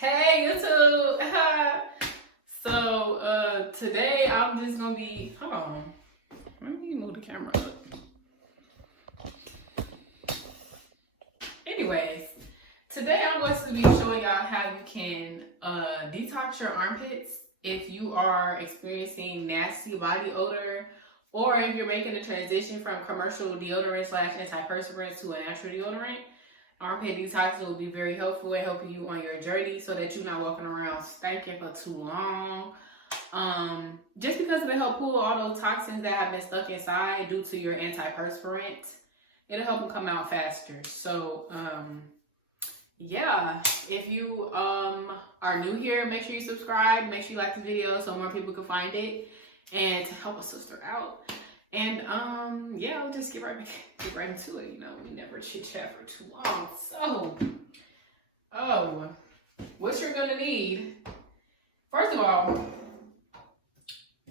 Hey YouTube! Today I'm just gonna be, hold on, let me move the camera up. Anyways, today I'm going to be showing y'all how you can detox your armpits if you are experiencing nasty body odor, or if you're making a transition from commercial deodorant / antiperspirants to a natural deodorant. Armpit detox will be very helpful in helping you on your journey so that you're not walking around stinking for too long. Just because it'll help pull all those toxins that have been stuck inside due to your antiperspirant, it'll help them come out faster. So, yeah, if you are new here, make sure you subscribe, make sure you like the video so more people can find it and to help a sister out. And yeah, I'll just get right into it. You know, we never chit chat for too long. So, what you're gonna need, first of all,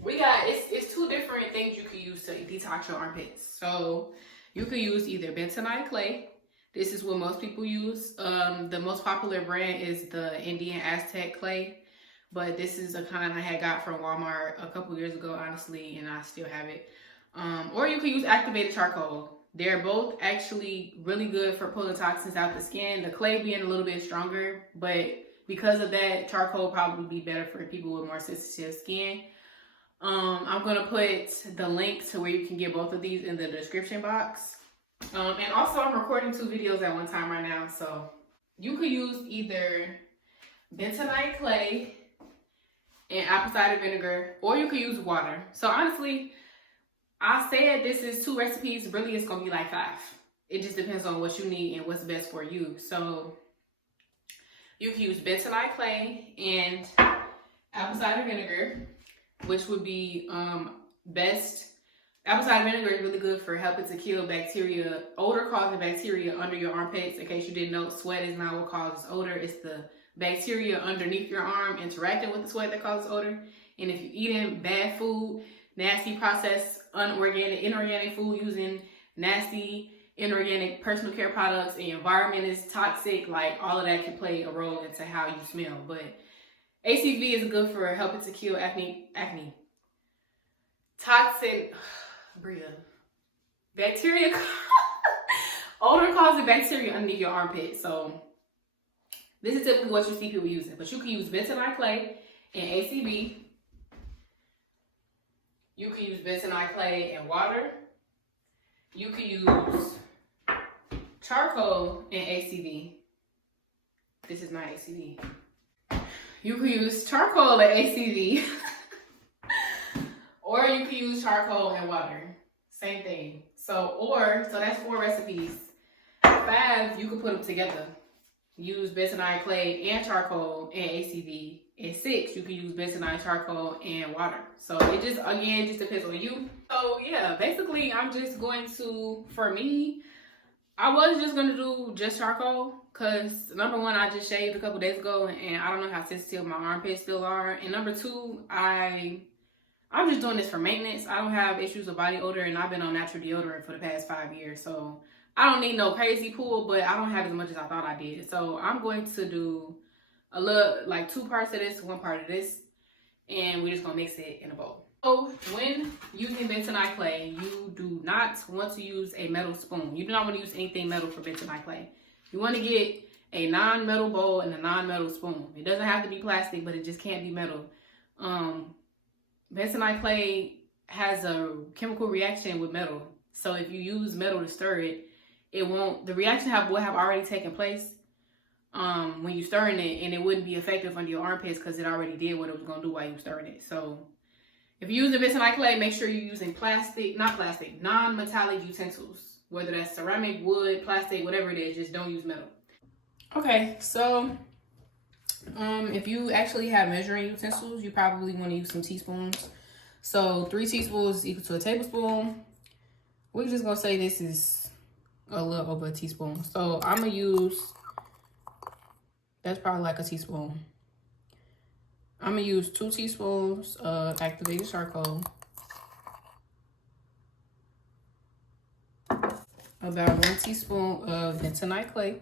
we got it's two different things you can use to detox your armpits. So you could use either bentonite clay. This is what most people use. The most popular brand is the Indian Aztec clay, but this is a kind I had got from Walmart a couple years ago, honestly, and I still have it. Or you can use activated charcoal. They're both actually really good for pulling toxins out the skin. The clay being a little bit stronger, but because of that, charcoal will probably be better for people with more sensitive skin. I'm going to put the link to where you can get both of these in the description box. And also, I'm recording 2 videos at one time right now. So you could use either bentonite clay and apple cider vinegar, or you could use water. So honestly, I said this is 2 recipes. Really, it's going to be like 5. It just depends on what you need and what's best for you. So you can use bentonite clay and apple cider vinegar, which would be best. Apple cider vinegar is really good for helping to kill bacteria, odor-causing bacteria under your armpits. In case you didn't know, sweat is not what causes odor. It's the bacteria underneath your arm interacting with the sweat that causes odor. And if you're eating bad food, nasty processed, inorganic food, using nasty, inorganic personal care products, and your environment is toxic, like all of that can play a role into how you smell. But ACV is good for helping to kill acne, toxin, bacteria, odor-causing bacteria underneath your armpit. So this is typically what you see people using. But you can use bentonite clay and ACV. You can use bentonite clay and water. You can use charcoal and ACV. This is not ACV. You can use charcoal and ACV. Or you can use charcoal and water. Same thing. So that's 4 recipes. 5, you can put them together. Use bentonite clay and charcoal and ACV. And 6, you can use bentonite, charcoal, and water. So it just, again, just depends on you. So yeah, basically I'm just going to, for me, I was just going to do just charcoal. Because number 1, I just shaved a couple days ago and I don't know how sensitive my armpits still are. And number 2, I'm just doing this for maintenance. I don't have issues with body odor and I've been on natural deodorant for the past 5 years. So I don't need no crazy pull, but I don't have as much as I thought I did. So I'm going to do a little, like 2 parts of this, 1 part of this, and we're just gonna mix it in a bowl. So when using bentonite clay, you do not want to use a metal spoon. You do not want to use anything metal for bentonite clay. You want to get a non-metal bowl and a non-metal spoon. It doesn't have to be plastic, but it just can't be metal. Bentonite clay has a chemical reaction with metal. So if you use metal to stir it, the reaction will have already taken place when you're stirring it, and it wouldn't be effective under your armpits because it already did what it was going to do while you were stirring it. So if you use the bentonite clay, make sure you're using non-metallic utensils, whether that's ceramic, wood, plastic, whatever it is. Just don't use metal. Okay, so if you actually have measuring utensils, you probably want to use some teaspoons. So 3 teaspoons equal to a tablespoon. We're just gonna say this is a little over a teaspoon. So I'm gonna use, that's probably like a teaspoon. I'm gonna use 2 teaspoons of activated charcoal, about 1 teaspoon of bentonite clay,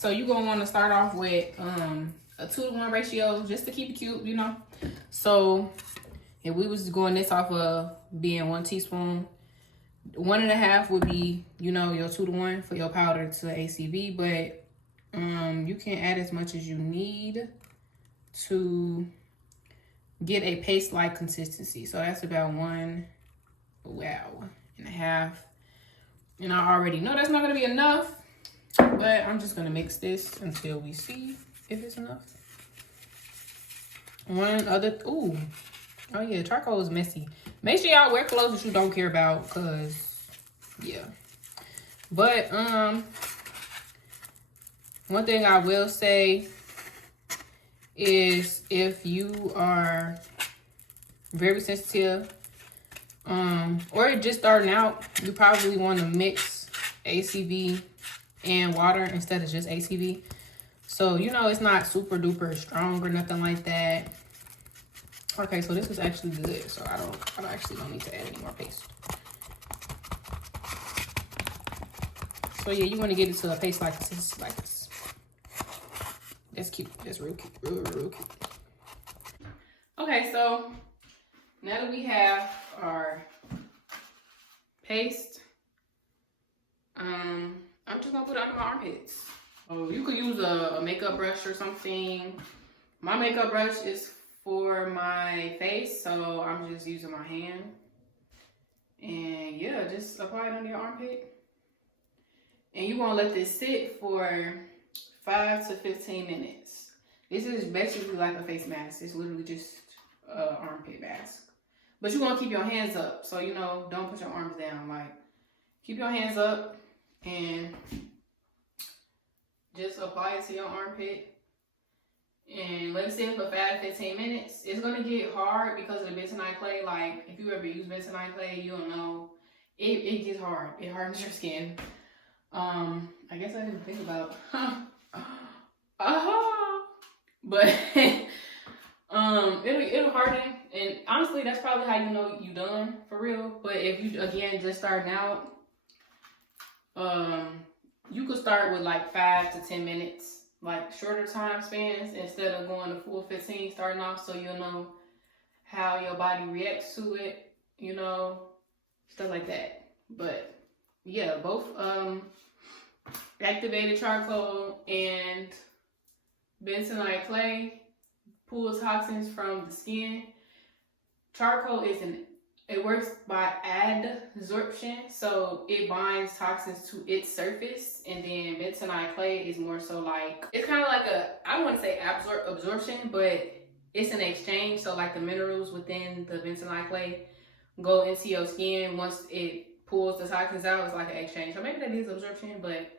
So you're gonna want to start off with a 2-to-1 ratio just to keep it cute, you know. So if we was going this off of being 1 teaspoon, 1.5 would be, you know, your 2-to-1 for your powder to ACV, but you can add as much as you need to get a paste-like consistency. So that's about 1.5. And I already know that's not gonna be enough, but I'm just gonna mix this until we see if it's enough. Oh yeah, charcoal is messy. Make sure y'all wear clothes that you don't care about, cause yeah. But one thing I will say is if you are very sensitive, or just starting out, you probably want to mix ACV and water instead of just ACV. So, you know, it's not super duper strong or nothing like that. Okay, so this is actually good. So I actually don't need to add any more paste. So yeah, you want to get it to a paste like this, That's cute. That's real cute. Real cute. Okay, so now that we have our paste, I'm just gonna put it under my armpits. Oh, you could use a makeup brush or something. My makeup brush is for my face, so I'm just using my hand. And yeah, just apply it under your armpit. And you want to let this sit for 5 to 15 minutes. This is basically like a face mask. It's literally just an armpit mask. But you want to keep your hands up. So, you know, don't put your arms down. Like, keep your hands up and just apply it to your armpit. And let it sit for 5 to 15 minutes. It's going to get hard because of the bentonite clay. Like, if you ever use bentonite clay, you'll know it gets hard. It hardens your skin. I guess I didn't think about but it'll harden, and honestly that's probably how you know you done for real. But if you again just starting out, you could start with like 5 to 10 minutes, like shorter time spans instead of going to full 15 starting off, so you'll know how your body reacts to it, you know, stuff like that. But yeah, both activated charcoal and bentonite clay pull toxins from the skin. Charcoal it works by adsorption, so it binds toxins to its surface, and then bentonite clay is more so like, it's kind of like I don't want to say absorption, but it's an exchange. So like the minerals within the bentonite clay go into your skin. Once it pulls the toxins out, it's like an exchange. So maybe that is absorption, but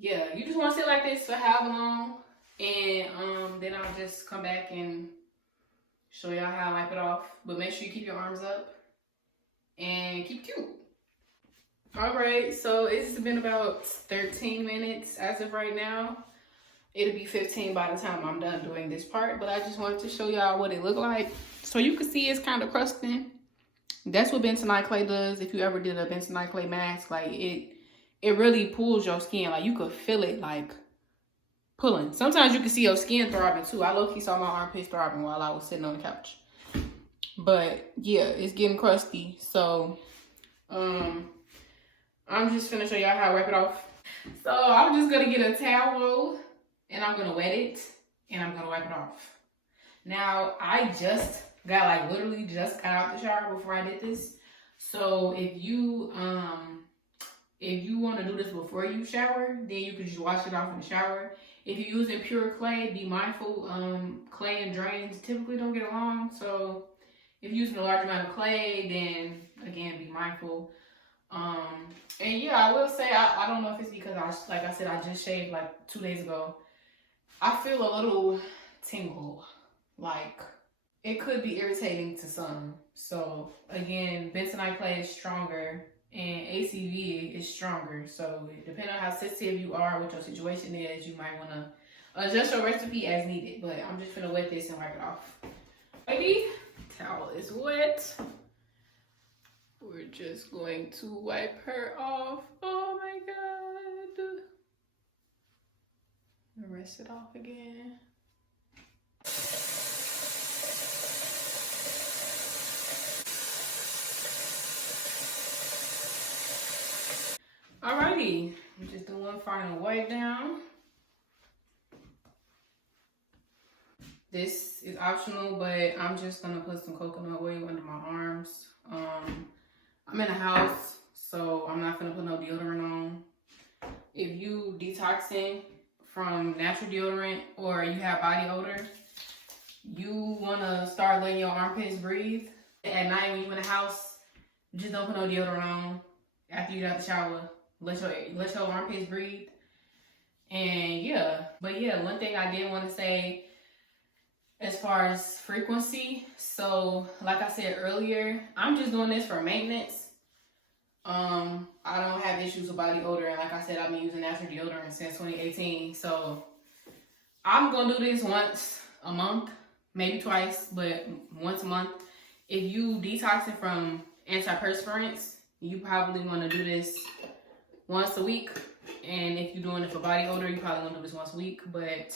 yeah, you just want to sit like this for how long, and then I'll just come back and show y'all how I wipe it off. But make sure you keep your arms up and keep cute. All right, so it's been about 13 minutes as of right now. It'll be 15 by the time I'm done doing this part, but I just wanted to show y'all what it looked like. So you can see it's kind of crusting. That's what bentonite clay does. If you ever did a bentonite clay mask, like it really pulls your skin. Like you could feel it like pulling. Sometimes you can see your skin throbbing too. I low-key saw my armpits throbbing while I was sitting on the couch. But yeah, it's getting crusty. So I'm just gonna show y'all how I wipe it off. So I'm just gonna get a towel and I'm gonna wet it and I'm gonna wipe it off. Now I just got, like, literally just got out the shower before I did this. So if you want to do this before you shower, then you can just wash it off in the shower. If you're using pure clay, be mindful. Clay and drains typically don't get along. So if you're using a large amount of clay, then again, be mindful. And yeah, I will say, I don't know if it's because like I said, I just shaved like 2 days ago. I feel a little tingle. Like, it could be irritating to some. So again, bentonite clay is stronger and ACV is stronger. So depending on how sensitive you are, what your situation is, you might want to adjust your recipe as needed. But I'm just gonna wet this and wipe it off. Baby, towel is wet. We're just going to wipe her off. Oh my God. Rinse it off again. Alrighty, I'm just doing one final wipe down. This is optional, but I'm just gonna put some coconut oil under my arms. I'm in a house, so I'm not gonna put no deodorant on. If you detoxing from natural deodorant or you have body odor, you wanna start letting your armpits breathe. At night when you're in the house, just don't put no deodorant on. After you get out the shower, let your armpits breathe. And yeah, but yeah, one thing I did want to say as far as frequency. So like I said earlier, I'm just doing this for maintenance. I don't have issues with body odor. And like I said, I've been using natural deodorant since 2018. So I'm going to do this once a month, maybe twice, but once a month. If you detoxing from antiperspirants, you probably want to do this once a week. And if you're doing it for body odor, you probably want to do this once a week. But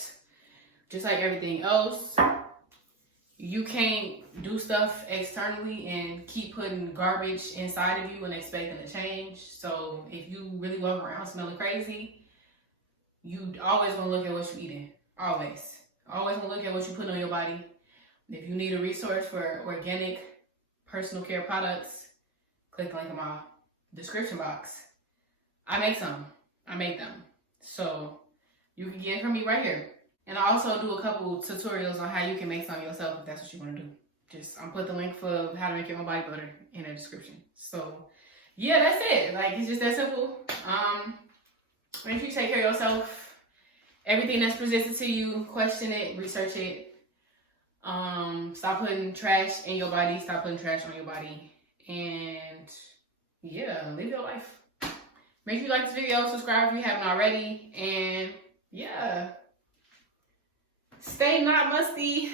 just like everything else, you can't do stuff externally and keep putting garbage inside of you and expecting to change. So if you really walk around smelling crazy, you always want to look at what you're eating. Always. Always want to look at what you put on your body. If you need a resource for organic personal care products, click the link in my description box. I make some. I make them. So you can get it from me right here. And I also do a couple tutorials on how you can make some yourself if that's what you want to do. I'm put the link for how to make your own body butter in the description. So yeah, that's it. Like, it's just that simple. Make sure you take care of yourself. Everything that's presented to you, question it, research it. Stop putting trash in your body. Stop putting trash on your body. And yeah, live your life. Make sure you like this video, subscribe if you haven't already. And yeah, stay not musty.